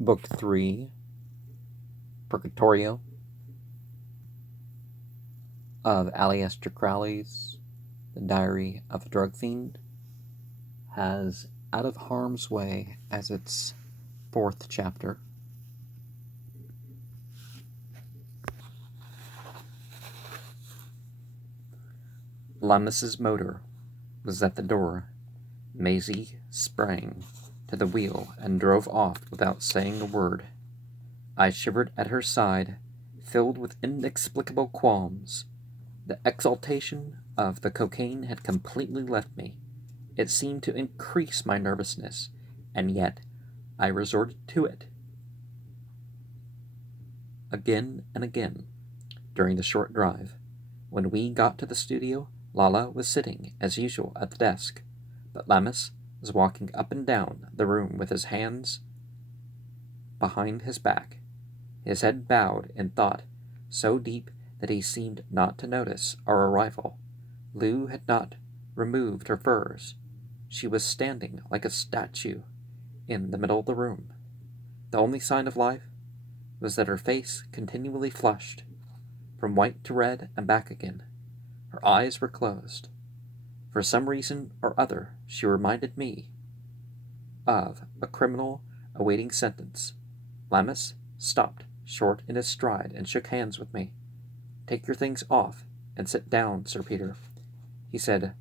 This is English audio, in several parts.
Book 3, Purgatorio, of Aleister Crowley's The Diary of a Drug Fiend, has Out of Harm's Way as its fourth chapter. Lammas's motor was at the door. Maisie sprang to the wheel and drove off without saying a word. I shivered at her side, filled with inexplicable qualms. The exaltation of the cocaine had completely left me. It seemed to increase my nervousness, and yet I resorted to it again and again during the short drive. When we got to the studio, Lala was sitting, as usual, at the desk, but Lammas was walking up and down the room with his hands behind his back, his head bowed in thought so deep that he seemed not to notice our arrival. Lou had not removed her furs. She was standing like a statue in the middle of the room. The only sign of life was that her face continually flushed, from white to red and back again. Her eyes were closed. For some reason or other, she reminded me of a criminal awaiting sentence. Lammas stopped short in his stride and shook hands with me. "Take your things off and sit down, Sir Peter," he said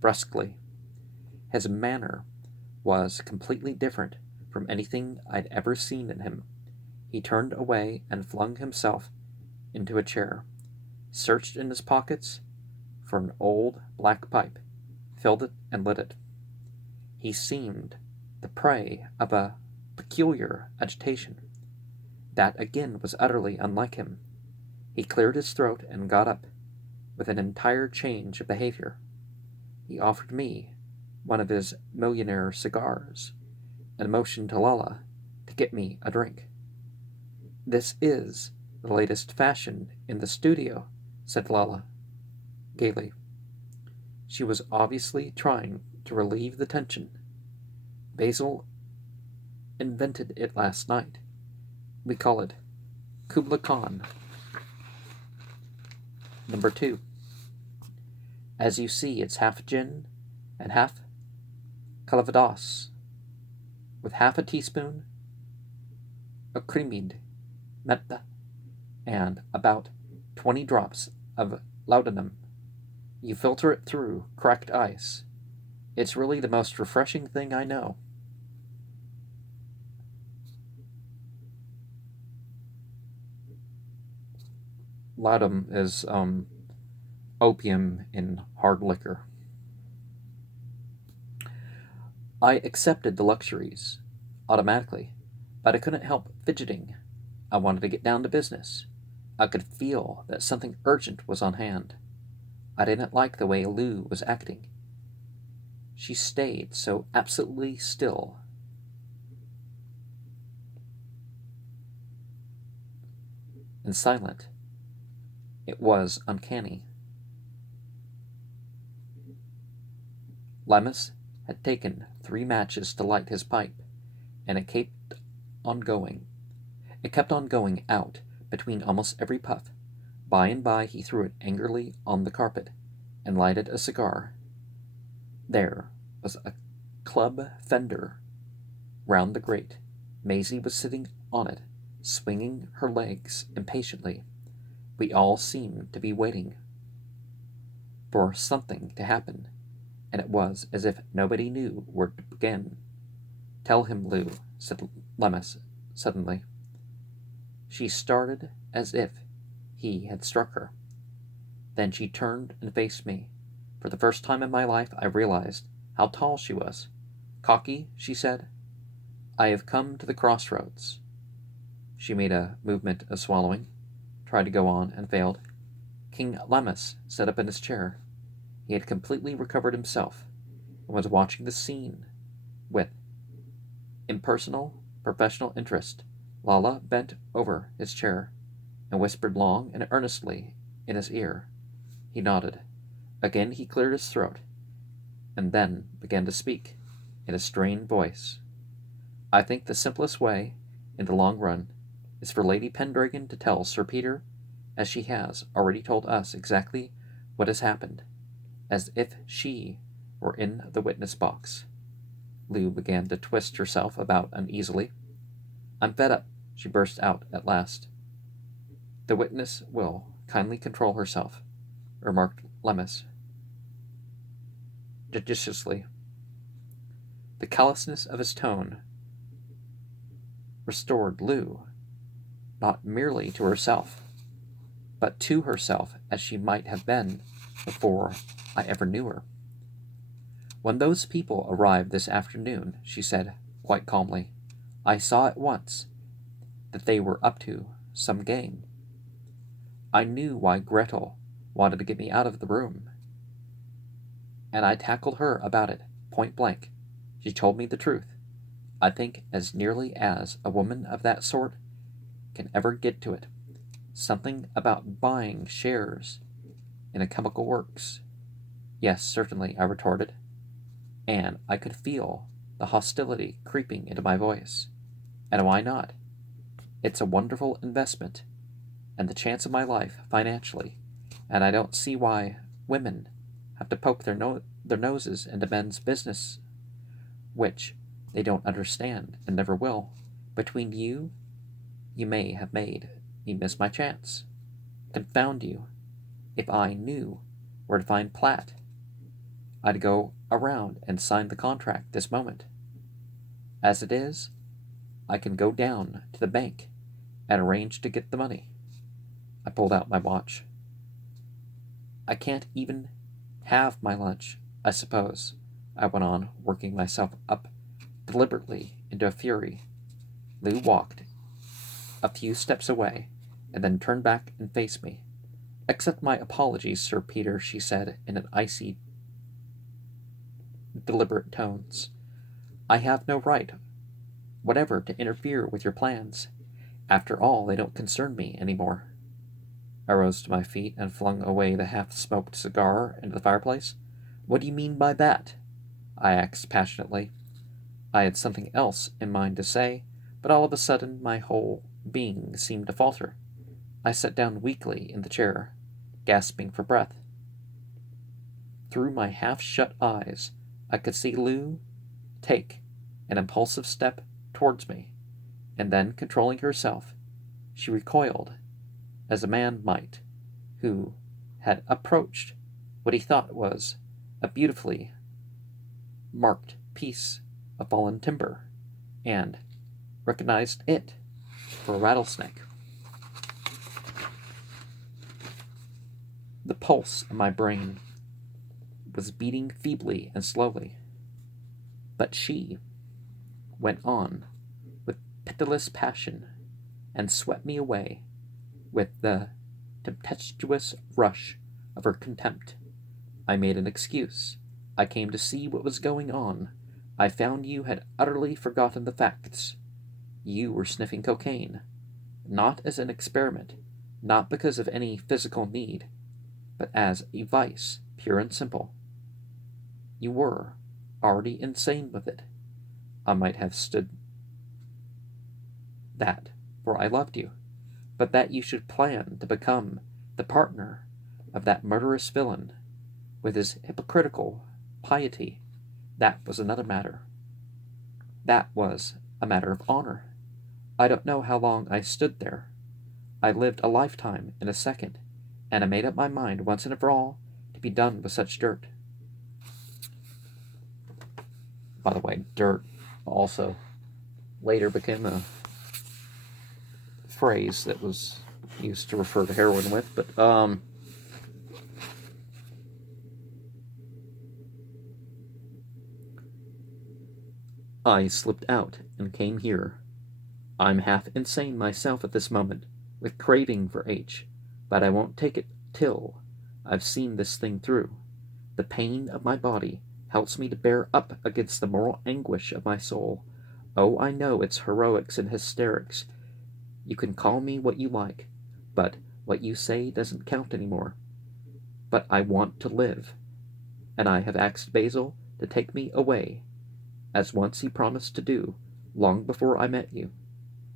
brusquely. His manner was completely different from anything I'd ever seen in him. He turned away and flung himself into a chair, searched in his pockets for an old black pipe, filled it and lit it. He seemed the prey of a peculiar agitation. That again was utterly unlike him. He cleared his throat and got up, with an entire change of behavior. He offered me one of his millionaire cigars, and motioned to Lala to get me a drink. "This is the latest fashion in the studio," said Lala, gaily. She was obviously trying to relieve the tension. "Basil invented it last night. We call it Kubla Khan. Number 2. As you see, it's half gin and half calvados, with half a teaspoon of cremid menta and about 20 drops of laudanum. You filter it through cracked ice. It's really the most refreshing thing I know." Laudanum is opium in hard liquor. I accepted the luxuries automatically, but I couldn't help fidgeting. I wanted to get down to business. I could feel that something urgent was on hand. I didn't like the way Lou was acting. She stayed so absolutely still. And silent. It was uncanny. Lammas had taken 3 matches to light his pipe, and it kept on going. It kept on going out between almost every puff. By and by he threw it angrily on the carpet and lighted a cigar. There was a club fender round the grate. Maisie was sitting on it, swinging her legs impatiently. We all seemed to be waiting for something to happen, and it was as if nobody knew where to begin. "Tell him, Lou," said Lammas suddenly. She started as if he had struck her. Then she turned and faced me. For the first time in my life I realized how tall she was. "Cocky," she said, "I have come to the crossroads." She made a movement of swallowing, tried to go on, and failed. King Lammas sat up in his chair. He had completely recovered himself, and was watching the scene with impersonal, professional interest. Lala bent over his chair and whispered long and earnestly in his ear. He nodded. Again he cleared his throat, and then began to speak in a strained voice. I think the simplest way, in the long run, is for Lady Pendragon to tell Sir Peter, as she has already told us exactly what has happened, as if she were in the witness box. Lou began to twist herself about uneasily. I'm fed up, she burst out at last. The witness will kindly control herself, remarked Lemus judiciously. The callousness of his tone restored Lou, not merely to herself, but to herself as she might have been before I ever knew her. When those people arrived this afternoon, she said, quite calmly, I saw at once that they were up to some game. I knew why Gretel wanted to get me out of the room, and I tackled her about it, point blank. She told me the truth. I think as nearly as a woman of that sort can ever get to it. Something about buying shares in a chemical works. Yes, certainly, I retorted, and I could feel the hostility creeping into my voice. And why not? It's a wonderful investment, and the chance of my life financially, and I don't see why women have to poke their noses into men's business, which they don't understand and never will. Between you may have made me miss my chance. Confound you. If I knew where to find Platt, I'd go around and sign the contract this moment. As it is, I can go down to the bank and arrange to get the money. I pulled out my watch. I can't even have my lunch, I suppose, I went on, working myself up deliberately into a fury. Lou walked a few steps away, and then turned back and faced me. Accept my apologies, Sir Peter, she said in an icy, deliberate tones. I have no right whatever to interfere with your plans. After all, they don't concern me any more. I rose to my feet and flung away the half-smoked cigar into the fireplace. What do you mean by that? I asked passionately. I had something else in mind to say, but all of a sudden my whole being seemed to falter. I sat down weakly in the chair, gasping for breath. Through my half-shut eyes, I could see Lou take an impulsive step towards me, and then, controlling herself, she recoiled, as a man might, who had approached what he thought was a beautifully marked piece of fallen timber, and recognized it for a rattlesnake. The pulse in my brain was beating feebly and slowly. But she went on with pitiless passion and swept me away with the tempestuous rush of her contempt. I made an excuse. I came to see what was going on. I found you had utterly forgotten the facts. You were sniffing cocaine, not as an experiment, not because of any physical need, but as a vice, pure and simple. You were already insane with it. I might have stood that, for I loved you, but that you should plan to become the partner of that murderous villain, with his hypocritical piety, that was another matter. That was a matter of honor. I don't know how long I stood there. I lived a lifetime in a second, and I made up my mind once and for all to be done with such dirt. By the way, dirt also later became a phrase that was used to refer to heroin with, but I slipped out and came here. I'm half insane myself at this moment, with craving for H, but I won't take it till I've seen this thing through. The pain of my body helps me to bear up against the moral anguish of my soul. Oh, I know it's heroics and hysterics. You can call me what you like, but what you say doesn't count anymore. But I want to live, and I have asked Basil to take me away, as once he promised to do, long before I met you.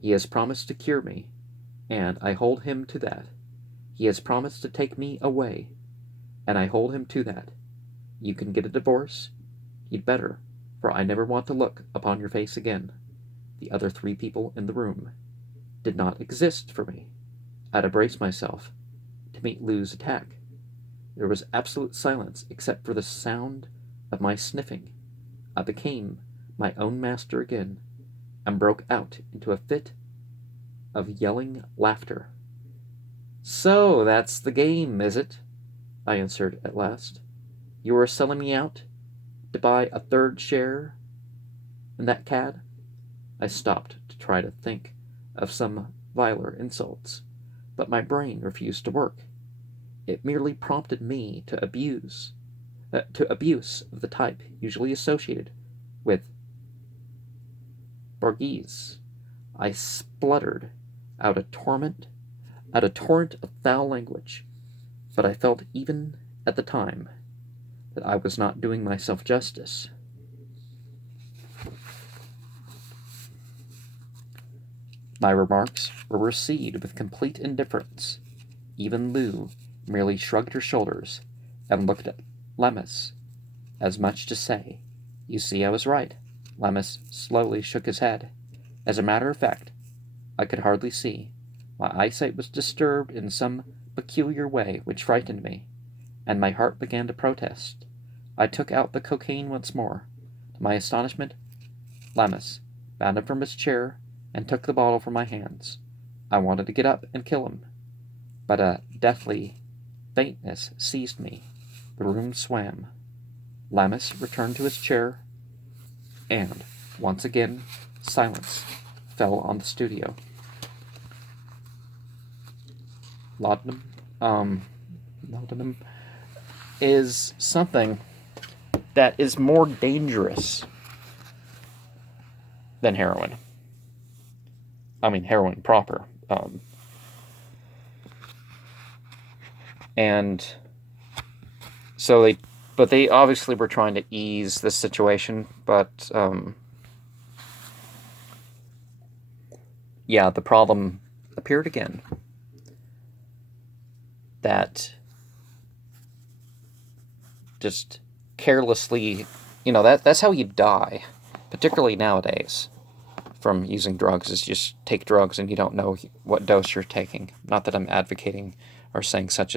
He has promised to cure me, and I hold him to that. He has promised to take me away, and I hold him to that. You can get a divorce. You'd better, for I never want to look upon your face again. The other 3 people in the room did not exist for me. I had to brace myself to meet Lou's attack. There was absolute silence except for the sound of my sniffing. I became my own master again, and broke out into a fit of yelling laughter. "So that's the game, is it?" I answered at last. "You are selling me out to buy a 3rd share in that cad?" I stopped to try to think of some viler insults, but my brain refused to work. It merely prompted me to abuse of the type usually associated with Borghese. I spluttered out a torrent of foul language, but I felt even at the time that I was not doing myself justice. My remarks were received with complete indifference. Even Lou merely shrugged her shoulders and looked at Lemmus, as much to say, "You see I was right." Lemmus slowly shook his head. As a matter of fact, I could hardly see. My eyesight was disturbed in some peculiar way which frightened me, and my heart began to protest. I took out the cocaine once more. To my astonishment, Lemmus bounded from his chair and took the bottle from my hands. I wanted to get up and kill him, but a deathly faintness seized me. The room swam. Lemmus returned to his chair, and once again silence fell on the studio. Laudanum is something that is more dangerous than heroin. I mean, heroin proper. And so they obviously were trying to ease the situation, but yeah, the problem appeared again. That just carelessly, that's how you die, particularly nowadays, from using drugs, is just take drugs and you don't know what dose you're taking. Not that I'm advocating or saying such as